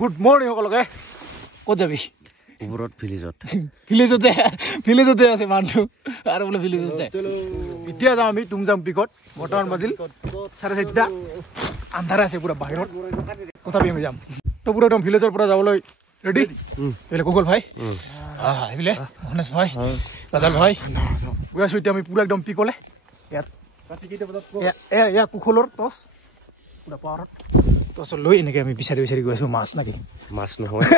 good morning সকলোকে ক'ত যাবি ওপৰত ভিলেজতে আছে মানুহ আৰু বোলে ভিলেজত যায় এতিয়া যাওঁ আমি তুমজাং পিকত বৰ্তমান বাজিল 4:30 আন্ধাৰ আছে পুৰা বাহিৰত তথাপি আমি যাম তো পুৰা একদম ভিলেজৰ পৰা যাবলৈ ৰেডি এইলে গুগল ভাই এইলে গণেশ ভাই গাজাল ভাই গৈ আছো এতিয়া আমি পুৰা একদম পিকলে ইয়াত এয়া কুখলৰ টছ পুৰা পাহাৰত টছ লৈ এনেকে আমি বিচাৰি গৈ আছো মাছ নাকি মাছ নহয়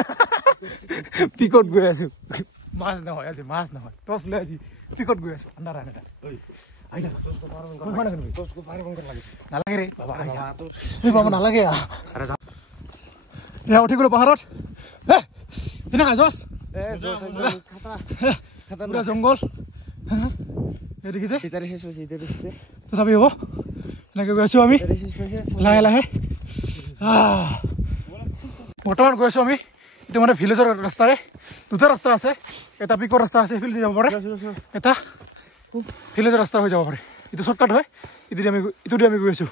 পিকত গৈ আছো মাছ নহয় আজি মাছ নহয় টছ লৈ আজি পিকত গৈ আছো আন্ধাৰ আন্ধাৰ নালাগে ৰে বাবা বাবা নালাগে এয়া উঠি গলো পাহাৰত পুৰা জংঘল দেখিছে তথাপি হ'ব এনেকে গৈ আছো আমি লাহে লাহে বৰ্তমান গৈ আছো আমি এইটো মানে ভিলেজৰ ৰাস্তাৰে দুটা ৰাস্তা আছে এটা পিকৰ ৰাস্তা আছে সেইফালে যাব পাৰে এটা ভিলেজৰ ৰাস্তা হৈ যাব পাৰে এইটো শ্বৰ্টকাট হয় ইটো দি আমি গৈ আছো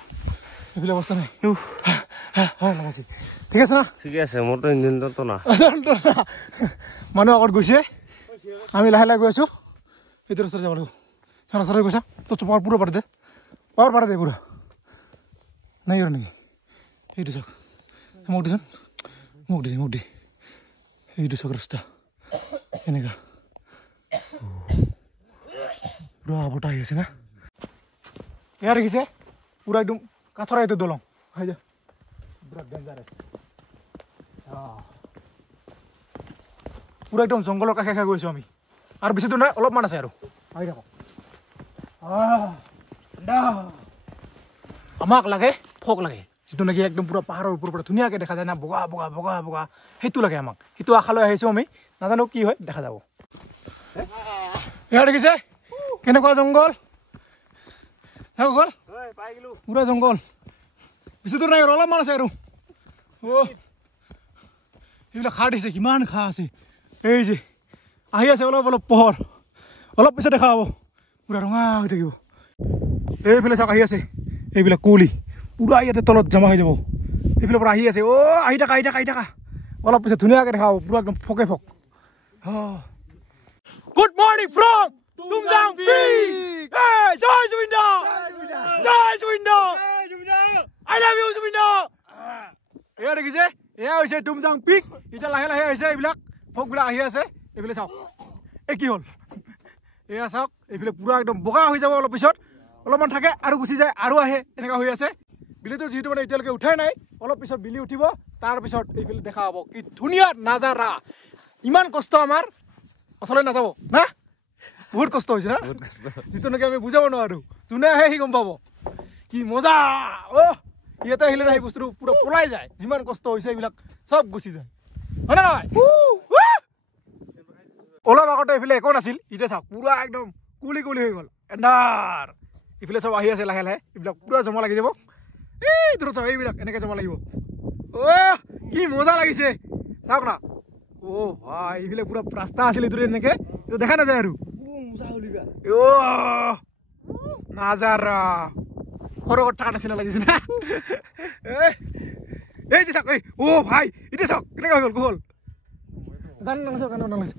এইফালে অৱস্থা নাই লগাইছে ঠিক আছে না ঠিক আছে মোৰতো ইঞ্জিনটো না মানুহ আগত গৈছে আমি লাহে লাহে গৈ আছো এইটো ৰাস্তাৰে যাব লাগিব ৰাস্তাৰে গৈছা তো পাৱাৰ পুৰা পাৰে দে পুৰা নাই আৰু নেকি এইটো চাওক মোক দি এইটো চাওক ৰাস্তা এনেকা পুৰা বতাহ আহি আছে না এয়া দেখিছে পুৰা একদম কাঠৰা এইটো দলং হয় যা পুৰা ডেঞ্জাৰাছ পুৰা একদম জংঘলৰ কাষে কাষে গৈছো আমি আৰু বেছি দূৰ নাই অলপমান আছে আৰু আহি থাকক আমাক লাগে ফক লাগে যিটো নেকি একদম পুৰা পাহাৰৰ ওপৰৰ পৰা ধুনীয়াকৈ দেখা যায় না বগা বগা বগা বগা সেইটো লাগে আমাক সেইটো আশালৈ আহিছোঁ আমি নাজানো কি হয় দেখা যাব এয়া দেখিছে কেনেকুৱা জংঘল পুৰা জংঘল বেছি দূৰ নাই আৰু অলপমান আছে আৰু এইবিলাক খাৰ দিছে কিমান খাৰ আছে এই যে আহি আছে অলপ পোহৰ অলপ পিছত দেখা হ'ব পুৰা ৰঙা হৈ থাকিব এইফালে চাওক আহি আছে এইবিলাক কুঁৱলী পুৰা ইয়াতে তলত জমা হৈ যাব এইফালে পৰা আহি আছে আহি থাকা অলপ পিছত ধুনীয়াকৈ দেখা হ'ব পুৰা একদম ফকে ফক গুড মৰ্নিং ফ্ৰম তুমজাং পিক জয় জুবিন্দা আই লাভ ইউ জুবিন্দা এয়া দেখিছে এয়া হৈছে তুমজাং পিক এতিয়া লাহে লাহে আহিছে এইবিলাক ফকবিলাক আহি আছে এইফালে চাওক এই কি হ'ল এয়া চাওক এইফালে পুৰা একদম বগা হৈ যাব অলপ পিছত অলপমান থাকে আৰু গুচি যায় আৰু আহে এনেকুৱা হৈ আছে বিলিটো যিহেতু মানে এতিয়ালৈকে উঠাই নাই অলপ পিছত বিলি উঠিব তাৰপিছত এইফালে দেখা হ'ব কি ধুনীয়া নাজাৰা ইমান কষ্ট আমাৰ অথলে নাযাব না বহুত কষ্ট হৈছে না যিটো নেকি আমি বুজাব নোৱাৰো যোনে আহে সি গম পাব কি মজা ইয়াতে আহিলে সেই বস্তুটো পুৰা পলাই যায় যিমান কষ্ট হৈছে এইবিলাক চব গুচি যায় হয় না নহয় অলপ আগতে এইফালে একো নাছিল এতিয়া চাওক পুৰা একদম কুলি হৈ গ'ল এণ্ডাৰ ইফালে চব আহি আছে লাহে লাহে এইবিলাক পুৰা জমা লাগি যাব এই দূৰত চাওক এইবিলাক এনেকৈ জমা লাগিব কি মজা লাগিছে চাওক না ভাই এইফালে পুৰা ৰাস্তা আছিল এইটো এনেকৈ এইটো দেখা নাযায় আৰু নাজাৰা সৰু থকা নিচিনা লাগিছে না এই যে চাওক ভাই এতিয়া চাওক কেনেকুৱা হৈ গ'ল গান নালাগে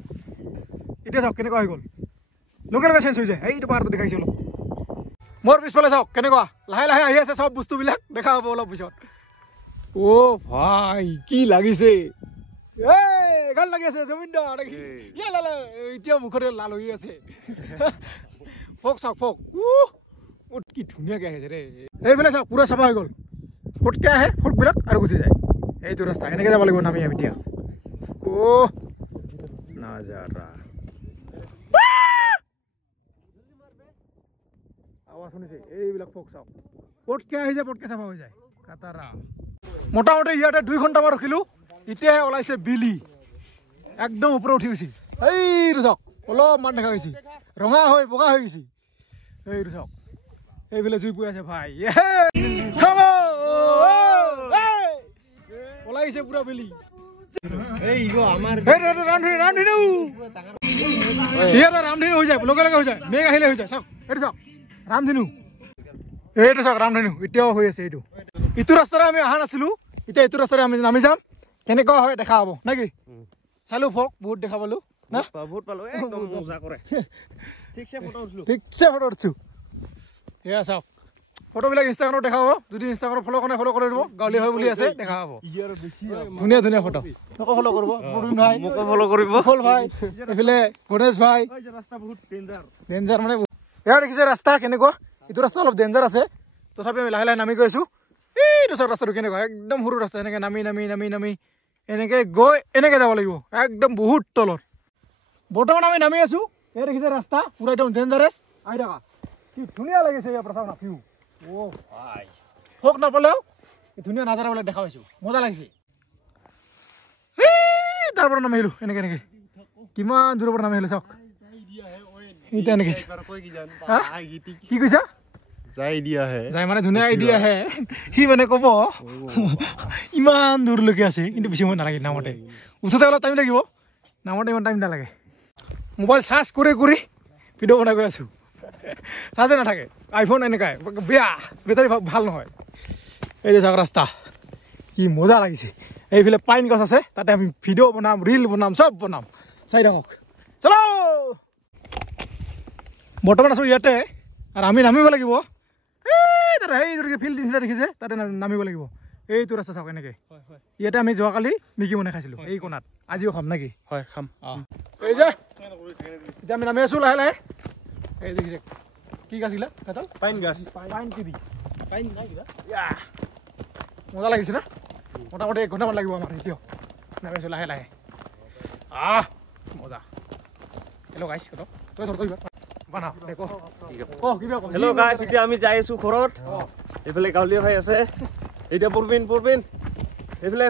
এতিয়া চাওক কেনেকুৱা হৈ গ'ল লগে চেঞ্জ হৈ যায় এইটো পাহাৰটো দেখাইছে অলপ মোৰ পিছফালে চাওক কেনেকুৱা লাহে লাহে আহি আছে চব বস্তুবিলাক দেখা হ'ব অলপ পিছত ভাই কি লাগিছে গান লাগি আছে জুবিন্দা দেখি এতিয়া মুখতে লাল হৈ আছে ফক চাওক ফক কি ধুনীয়াকৈ আহিছে ৰে এইফালে চাওক পুৰা চাফা হৈ গ'ল পটকৈ আহে ফকবিলাক আৰু গুচি যায় এইটো ৰাস্তা এনেকৈ যাব লাগিব নামি আমি এতিয়া নাজাৰা আৱাজ শুনিছে এইবিলাক ফক চাওক পটকৈ আহি যায় পটকৈ চাফা হৈ যায় কাটাৰা মোটামুটি ইয়াতে 2 ঘণ্টামান ৰখিলোঁ এতিয়াহে ওলাইছে বিলি একদম ওপৰত উঠি গৈছে এইটো চাওক অলপমান দেখা গৈছে ৰঙা হৈ বগা হৈ গৈছে এইটো চাওক এইফালে জুই পুৰি আছে ভাই ওলাইছে পুৰা বিলি ৰামধেনু হৈ যায় লগে লগে হৈ যায় মেঘ আহিলে হৈ যায় চাওক এইটো চাওক ৰামধেনু এইটো চাওক ৰামধেনু এতিয়াও হৈ আছে এইটো ৰাস্তাৰে আমি অহা নাছিলো এতিয়া এইটো ৰাস্তাৰে আমি নামি যাম কেনেকুৱা হয় দেখা হ'ব নেকি চালো ফক বহুত দেখা পালো না বহুত পালো একদম মজা কৰে ঠিকছে ফটো উঠছো এয়া চাওক ফটোবিলাক ইনষ্টাগ্ৰামত দেখা হ'ব যদি ইনষ্টাগ্ৰামত ফ'ল' কৰে ফ'ল' কৰি দিব গাঁৱলীয়া হয় বুলি আছে দেখা হ'ব ধুনীয়া ধুনীয়া ফটো মোকো ফ'ল' কৰিব প্ৰবীণ ভাই মোকো ফ'ল' কৰিব ফল ভাই এইফালে গণেশ ভাই ৰাস্তা বহুত ডেঞ্জাৰ মানে এয়া দেখিছে ৰাস্তা কেনেকুৱা এইটো ৰাস্তা অলপ ডেঞ্জাৰ আছে তথাপি আমি লাহে লাহে নামি গৈ আছোঁ এইটো চাওক ৰাস্তাটো কেনেকুৱা একদম সৰু ৰাস্তা এনেকৈ নামি নামি নামি নামি এনেকৈ গৈ এনেকৈ যাব লাগিব একদম বহুত তলত বৰ্তমান আমি নামি আছোঁ এয়া দেখিছে ৰাস্তা পুৰা একদম ডেঞ্জাৰাছ আহি থাকা কি ধুনীয়া লাগিছে ইয়াৰ প্ৰথম ভিউ অ' ভাই হওক নাপালেও ধুনীয়া নাজাৰাবিলাক দেখা পাইছোঁ মজা লাগিছে তাৰ পৰা নামি আহিলোঁ এনেকৈ এনেকৈ কিমান দূৰৰ পৰা নামি আহিলোঁ চাওক এতিয়া এনেকৈ কি কৈছা যাই মানে ধুনীয়া আইডিয়া আহে সি মানে ক'ব ইমান দূৰলৈকে আছে কিন্তু বেছি সময় নালাগে নামতে উঠোতে অলপ টাইম লাগিব নামতে ইমান টাইম নালাগে মোবাইল চাৰ্জ কৰি কৰি ভিডিঅ' বনাই গৈ আছোঁ চাৰ্জে নাথাকে আইফোন এনেকুৱাই বেয়া বেটাৰী ভাল নহয় এই যে চাওক ৰাস্তা কি মজা লাগিছে এইফালে পাইন গছ আছে তাতে আমি ভিডিঅ' বনাম ৰিল বনাম চব বনাম চাই থাকক চলো বৰ্তমান আছোঁ ইয়াতে আৰু আমি নামিব লাগিব তাতে এই ফিল্ড নিচিনা দেখিছে তাতে নামিব লাগিব এইটো ৰাস্তা চাওক এনেকৈ ইয়াতে আমি যোৱাকালি মেগী বনাই খাইছিলোঁ এই কোণাত আজিও খাম নেকি হয় খাম এই যে এতিয়া আমি নামি আছোঁ লাহে লাহে এই দেখিছে কি গাছ গিলা পাইন গাছ পাইন কিবি পাইন নাই কিবা মজা লাগিছে না মোটামুটি 1 ঘণ্টামান লাগিব আমাৰ এতিয়াও নামি আছোঁ লাহে লাহে মজা হেল্ল' গাইছ কত তই ধৰ তই বানাও দেখো হেল্ল' গাইছ এতিয়া আমি যাই আছোঁ ঘৰত এইফালে গাঁৱলীয়া ভাই আছে এতিয়া পৰবিন এইফালে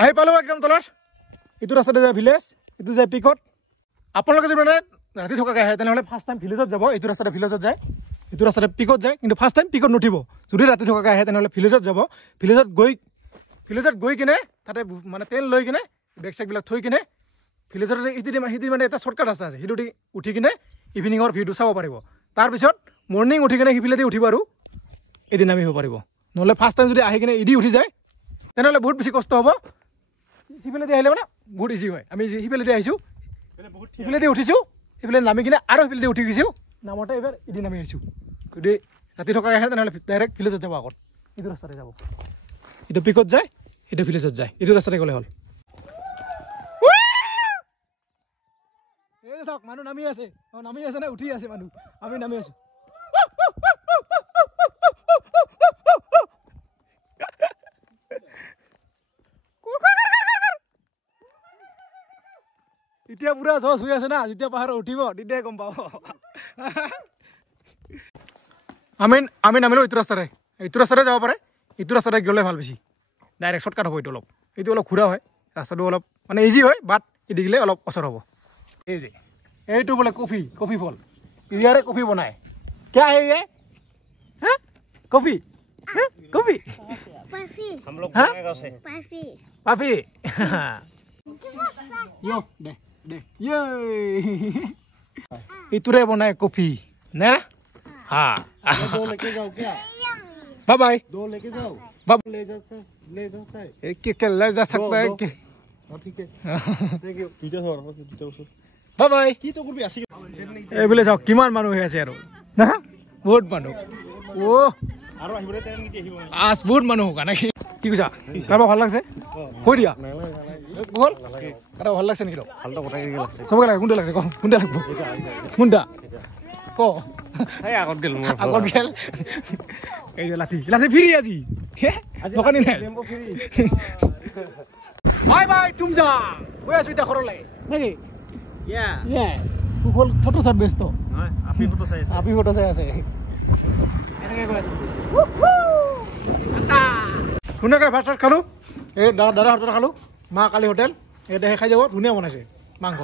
আহি পালোঁ একদম তলত এইটো ৰাস্তাতে যায় ভিলেজ এইটো যায় পিকত আপোনালোকে যদি মানে ৰাতি থকাকৈ আহে তেনেহ'লে ফাৰ্ষ্ট টাইম ভিলেজত যাব এইটো ৰাস্তাতে ভিলেজত যায় এইটো ৰাস্তাতে পিকত যায় কিন্তু ফাৰ্ষ্ট টাইম পিকত নুঠিব যদি ৰাতি থকাকৈ আহে তেনেহ'লে ভিলেজত যাব ভিলেজত গৈ কিনে তাতে মানে তেল লৈ কিনে বেগ চেগবিলাক থৈ কিনে ভিলেজত সিদি মানে এটা শ্বৰ্টকাট ৰাস্তা আছে সেইটো উঠি কিনে ইভিনিঙৰ ভিউটো চাব পাৰিব তাৰপিছত মৰ্ণিং উঠি কিনে সিফালেদি উঠিব আৰু এদিন নামিব পাৰিব নহ'লে ফাৰ্ষ্ট টাইম যদি আহি কিনে ইদি উঠি যায় তেনেহ'লে বহুত বেছি কষ্ট হ'ব সিফালেদি আহিলে মানে বহুত ইজি হয় আমি সিফালেদি আহিছোঁ সিফালেদি উঠিছোঁ সিফালে নামি কিনে আৰু সিফালেদি উঠি গৈছোঁ নামতে এইবাৰ এদিন নামি আহিছোঁ যদি ৰাতি থকাকৈ আহে তেনেহ'লে ডাইৰেক্ট ভিলেজত যাব আগত এইটো ৰাস্তাতে যাব এইটো পিকত যায় এইটো ভিলেজত যায় এইটো ৰাস্তাতে গ'লে হ'ল এই চাওক মানুহ নামি আছে নে উঠি আছে মানুহ আমি নামি আছোঁ এতিয়া পুৰা জজ হৈ আছে না যেতিয়া পাহাৰত উঠিব তেতিয়াই গম পাব আমি নামিলোঁ এইটো ৰাস্তাতে যাব পাৰে এইটো ৰাস্তাতে গ'লে ভাল বেছি ডাইৰেক্ট শ্বৰ্টকাট হ'ব এইটো অলপ ঘূৰা হয় ৰাস্তাটো অলপ মানে ইজি হয় বাট এদি গ'লে অলপ ওচৰ হ'ব এই যে এইটো বোলে কফি ফল ইয়াৰে কফি বনায় क्या है ये कॉफी कॉफी हम लोग गाँव से पापी यो दे ये इतुरे बनाए कॉफी ना हाँ दो लेके जाओ क्या बाय बाय 2 लेके जाओ ले जाता है एक ले जा सकता है कि ठीक है thank you teacher bye bye की तो गुरबी आसी এই বোলে চাওক কিমান মানুহ হৈ আছে আৰু না বহুত মানুহ আৰু আহিবলে টাইম কি আহিব বহুত মানুহ হোকা নাকি কি কৈছা কাৰোবাৰ ভাল লাগছে কৈ দিয়া গ'ল কাৰোবাৰ ভাল লাগছে নেকি ভালটা কথা কি লাগছে চবকে লাগে কোনটা লাগছে কোনটা লাগব কোনটা ক এই আগত গেল এই যে লাঠি ফ্ৰী আজি দোকানী নাই বাই বাই তুমজা গৈ আছো এতিয়া ঘৰলৈ নেকি কুকল ফটো চাত ব্যস্ত আপি ফটো চাই আছে এনেকৈ গৈ আছো ধুনীয়াকৈ ভাত চাত খালোঁ এই দাদা হোটেল খালোঁ মা কালী হোটেল ইয়াতে খাই যাব ধুনীয়া বনাইছে মাংস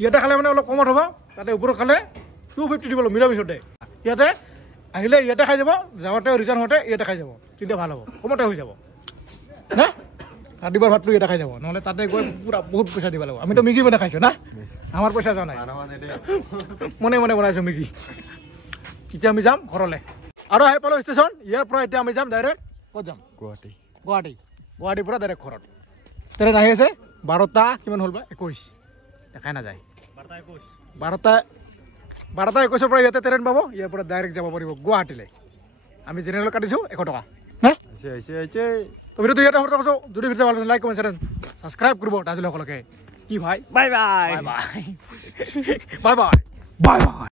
ইয়াতে খালে মানে অলপ কমত হ'ব তাতে ওপৰত খালে 250 দিব লাগিব নিৰামিষতে ইয়াতে আহিলে ইয়াতে খাই যাব যাওঁতে ৰিটাৰ্ণ হওঁতে ইয়াতে খাই যাব তেতিয়া ভাল হ'ব কমতে হৈ যাব না ৰাতিপুৱাৰ ভাতটো ইয়াতে খাই যাব নহ'লে তাতে গৈ পুৰা বহুত পইচা দিব লাগিব আমিতো মেগী বনাই খাইছোঁ না আমাৰ পইচা যোৱা নাই মনে বনাইছোঁ মেগী এতিয়া আমি যাম ঘৰলৈ আৰু আহি পালোঁ ষ্টেচন ইয়াৰ পৰা এতিয়া আমি যাম ডাইৰেক্ট ক'ত যাম গুৱাহাটী গুৱাহাটীৰ পৰা ডাইৰেক্ট ঘৰত ট্ৰেইন আহি আছে 12টা কিমান হ'ল বা 21 দেখাই নাযায় 12টা 21ৰ পৰা ইয়াতে ট্ৰেইন পাব ইয়াৰ পৰা ডাইৰেক্ট যাব পাৰিব গুৱাহাটীলৈ আমি জেনেৰেল কাটিছোঁ 100 টকা নে তো ভিডিঅ'টো ইয়াতে সমাপ্ত কৰিছোঁ যদি ভিডিঅ' ভাল লাগিছে লাইক কমেণ্ট শ্বেয়াৰ ছাবস্ক্ৰাইব কৰিব দাজুসকলকে কি ভাই bye bye bye bye bye bye bye bye